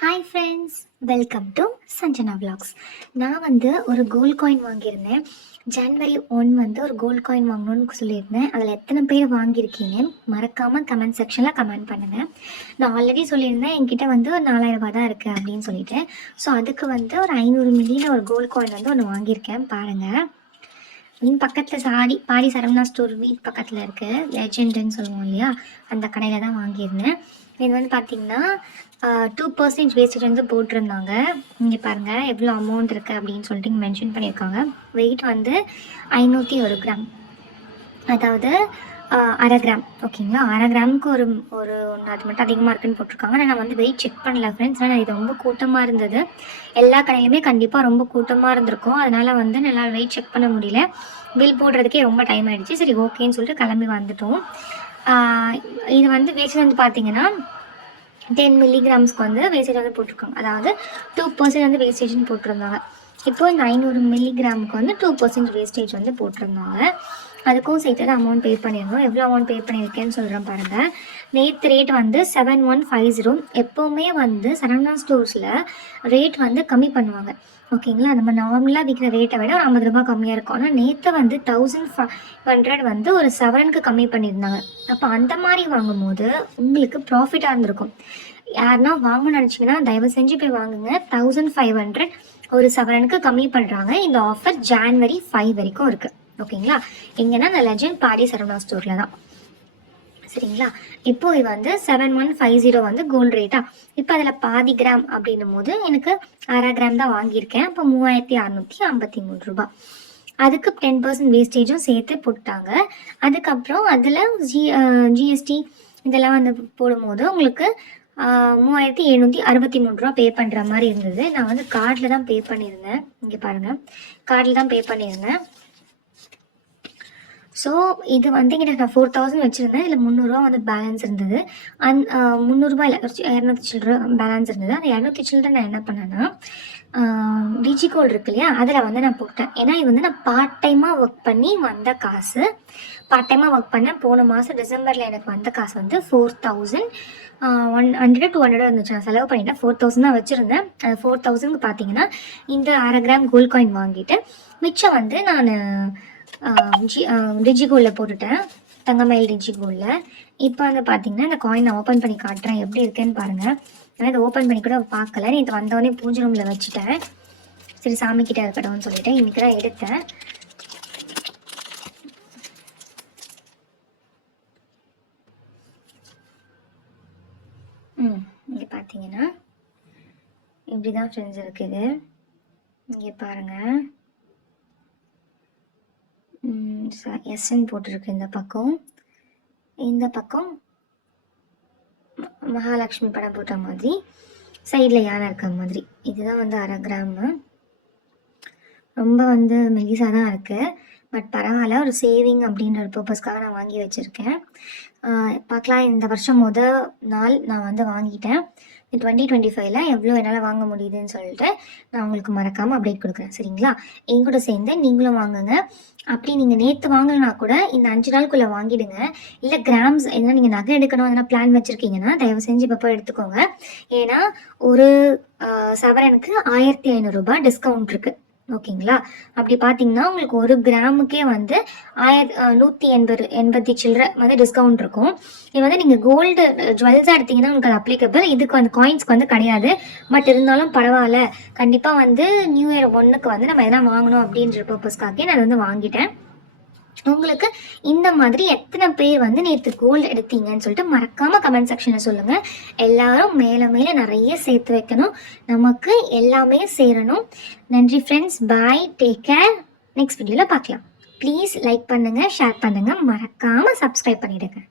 Hi friends, welcome to Sanjana vlogs. நான் வந்து ஒரு கோல்ட் காயின் வாங்கியிருந்தேன். ஜனவரி 1 ஒரு கோல்ட் காயின் வாங்கணும்னு சொல்லியிருந்தேன். அதில் எத்தனை பேர் வாங்கியிருக்கீங்க மறக்காமல் கமெண்ட் செக்ஷனில் கமெண்ட் பண்ணுங்கள். நான் ஆல்ரெடி சொல்லியிருந்தேன் என்கிட்ட வந்து ஒரு 4000 ரூபாய் தான் இருக்குது அப்படின்னு சொல்லிட்டு. ஸோ அதுக்கு வந்து ஒரு 500 மில்லியில் ஒரு கோல்ட் காயின் வந்து ஒன்று வாங்கியிருக்கேன் பாருங்கள். பக்கத்தில் பாடி சரவணா ஸ்டோர் வீட் பக்கத்தில் இருக்குது, லெஜெண்டுன்னு சொல்லுவோம் இல்லையா, அந்த கடையில் தான் வாங்கியிருந்தேன். இது வந்து பார்த்திங்கன்னா 2% வேஸ்டேஜ் வந்து போட்டிருந்தாங்க. இங்கே பாருங்கள் எவ்வளோ அமௌண்ட் இருக்குது அப்படின்னு சொல்லிட்டு இங்கே மென்ஷன் பண்ணியிருக்காங்க. வெயிட் வந்து 501 கிராம், அதாவது 1/2 கிராம். ஓகேங்களா, 1/2 கிராமுக்கு ஒரு அது மட்டும் அதிகமாக இருக்குன்னு போட்டிருக்காங்க. நான் வந்து வெயிட் செக் பண்ணல ஃப்ரெண்ட்ஸ். ஆனால் இது ரொம்ப கூட்டமாக இருந்தது. எல்லா கடையிலுமே கண்டிப்பாக ரொம்ப கூட்டமாக இருந்திருக்கும். அதனால் வந்து என்னால் வெயிட் செக் பண்ண முடியல. பில் போடுறதுக்கே ரொம்ப டைம் ஆகிடுச்சு. சரி ஓகேன்னு சொல்லிட்டு கிளம்பி வந்துட்டோம். இது வந்து வேஸ்டேஜ் வந்து பார்த்திங்கன்னா 10 மில்லிகிராம்ஸ்க்கு வந்து வேஸ்டேஜ் வந்து போட்டிருக்காங்க. அதாவது 2% வந்து வேஸ்டேஜ்னு போட்டிருந்தாங்க. இப்போது இந்த 500 மில்லிகிராமுக்கு வந்து 2% வேஸ்டேஜ் வந்து போட்டிருந்தாங்க. அதுக்கும் சேர்த்து தான் அமௌண்ட் பே பண்ணியிருந்தோம். எவ்வளோ அமௌண்ட் பே பண்ணியிருக்கேன்னு சொல்கிறேன் பாருங்கள். நேற்று ரேட் வந்து 7150. எப்போவுமே வந்து சரவணா ஸ்டோர்ஸில் ரேட் வந்து கம்மி பண்ணுவாங்க. ஓகேங்களா, நம்ம நார்மலாக விற்கிற ரேட்டை விட ஒரு 50 ரூபா கம்மியாக இருக்கும். ஆனால் நேற்று வந்து 1500 வந்து ஒரு 7க்கு கம்மி பண்ணியிருந்தாங்க. அப்போ அந்த மாதிரி வாங்கும்போது உங்களுக்கு ப்ராஃபிட்டாக இருந்திருக்கும். யாருன்னா வாங்கணும்னு நினச்சிங்கன்னா தயவு செஞ்சு போய் வாங்குங்க. 1500 ஒரு 7க்கு கம்மி பண்ணுறாங்க. இந்த ஆஃபர் ஜான்வரி 5 வரைக்கும் இருக்குது. ஓகேங்களா, எங்கன்னா இந்த லெஜெண்ட் பாடி சரவணா ஸ்டோரில் தான். சரிங்களா, இப்போ இது வந்து 7150 வந்து கோல்டு ரேட்டா. இப்போ அதில் பாதி கிராம் அப்படின்னும் போது எனக்கு 1/2 கிராம் தான் வாங்கியிருக்கேன். இப்போ 3653 ரூபாய். அதுக்கு 10% வேஸ்டேஜும் சேர்த்து போட்டாங்க. அதுக்கப்புறம் அதில் ஜிஎஸ்டி இதெல்லாம் வந்து போடும்போது உங்களுக்கு 3763 ரூபா பே பண்ணுற மாதிரி இருந்தது. நான் வந்து கார்டில் தான் பே பண்ணியிருந்தேன். இங்கே பாருங்கள், கார்டில் தான் பே பண்ணியிருந்தேன். ஸோ இது வந்து இங்கே நான் 4000 வச்சுருந்தேன். இதில் 300 ரூபா வந்து பேலன்ஸ் இருந்தது. 300 ரூபாய் இல்லை, 200 சில்லற பேலன்ஸ் இருந்தது. அந்த 200 சில்லற நான் என்ன பண்ணேன்னா டிஜிகோல்டு இருக்கு இல்லையா, அதில் வந்து நான் போட்டேன். ஏன்னா இது வந்து நான் பார்ட் டைமாக ஒர்க் பண்ணி வந்த காசு. பார்ட் டைமாக ஒர்க் பண்ணேன். போன மாதம் டிசம்பரில் எனக்கு வந்த காசு வந்து 4100 200 இருந்துச்சு. நான் செலவு பண்ணிட்டேன். 4000 தான் வச்சுருந்தேன். 4000க்கு பார்த்தீங்கன்னா இந்த 1/2 கிராம் கோல்ட் காயின் வாங்கிட்டு மிச்சம் வந்து நான் டிஜிகோல்டில் போட்டுட்டேன், தங்கமயில் டிஜிகோல்டில். இப்போ வந்து பார்த்தீங்கன்னா இந்த காயின் நான் ஓப்பன் பண்ணி காட்டுறேன் எப்படி இருக்குன்னு பாருங்கள். ஏன்னா இதை ஓப்பன் பண்ணி கூட பார்க்கல. நேற்று வந்தோடனே பூஜை ரூமில் வச்சுட்டேன். சரி சாமிக்கிட்ட இருக்கட்டும்னு சொல்லிட்டேன். இன்றைக்கி தான் எடுத்தேன். இங்கே பார்த்தீங்கன்னா இப்படி தான் ஃப்ரெண்ட்ஸ் இருக்குது. இங்கே பாருங்கள், எஸ்என் போட்டிருக்கு இந்த பக்கம். இந்த பக்கம் மகாலட்சுமி படம் போட்ட மாதிரி, சைடில் யானை இருக்க மாதிரி. இதுதான் வந்து 1/2 கிராமு. ரொம்ப வந்து மெலிசாக தான் இருக்குது. பட் பரவாயில்ல, ஒரு சேவிங் அப்படின்ற ஒரு பர்பஸ்க்காக நான் வாங்கி வச்சுருக்கேன். பார்க்கலாம், இந்த வருஷம் நாள் நான் வந்து வாங்கிட்டேன். 2025ல் எவ்வளோ என்னால் வாங்க முடியுதுன்னு சொல்லிட்டு நான் உங்களுக்கு மறக்காமல் அப்டேட் கொடுக்குறேன். சரிங்களா, என் கூட சேர்ந்து நீங்களும் வாங்குங்க. அப்படி நீங்கள் நேற்று வாங்கினா கூட இந்த 5 நாளுக்குள்ளே வாங்கிடுங்க. இல்லை கிராம்ஸ் என்ன நீங்கள் நகை எடுக்கணும் எதனா பிளான் வச்சுருக்கீங்கன்னா தயவு செஞ்சு இப்போ போய் எடுத்துக்கோங்க. ஏன்னா ஒரு சவரனுக்கு 1500 ரூபாய் டிஸ்கவுண்ட் இருக்குது. ஓகேங்களா, அப்படி பார்த்தீங்கன்னா உங்களுக்கு 1 கிராமுக்கே வந்து 180 சில்லற வந்து டிஸ்கவுண்ட் இருக்கும். இது வந்து நீங்கள் கோல்டு ஜுவல்ஸாக எடுத்தீங்கன்னா உங்களுக்கு அது அப்ளிகபிள். இதுக்கு வந்து காயின்ஸ்க்கு வந்து கிடையாது. பட் இருந்தாலும் பரவாயில்ல, கண்டிப்பாக வந்து நியூ இயர் 1க்கு வந்து நம்ம எதனா வாங்கணும் அப்படின்ற பர்பஸ்க்காக நான் வந்து வாங்கிட்டேன். உங்களுக்கு இந்த மாதிரி எத்தனை பேர் வந்து நேற்று கோல்டு எடுத்தீங்கன்னு சொல்லிட்டு மறக்காமல் கமெண்ட் செக்ஷனில் சொல்லுங்கள். எல்லாரும் மேலே மேலே நிறைய சேர்த்து வைக்கணும். நமக்கு எல்லாமே சேரணும். நன்றி ஃப்ரெண்ட்ஸ், பாய், டேக் கேர். நெக்ஸ்ட் வீடியோவில் பார்க்கலாம். ப்ளீஸ் லைக் பண்ணுங்கள், ஷேர் பண்ணுங்கள், மறக்காமல் சப்ஸ்கிரைப் பண்ணிவிடுங்க.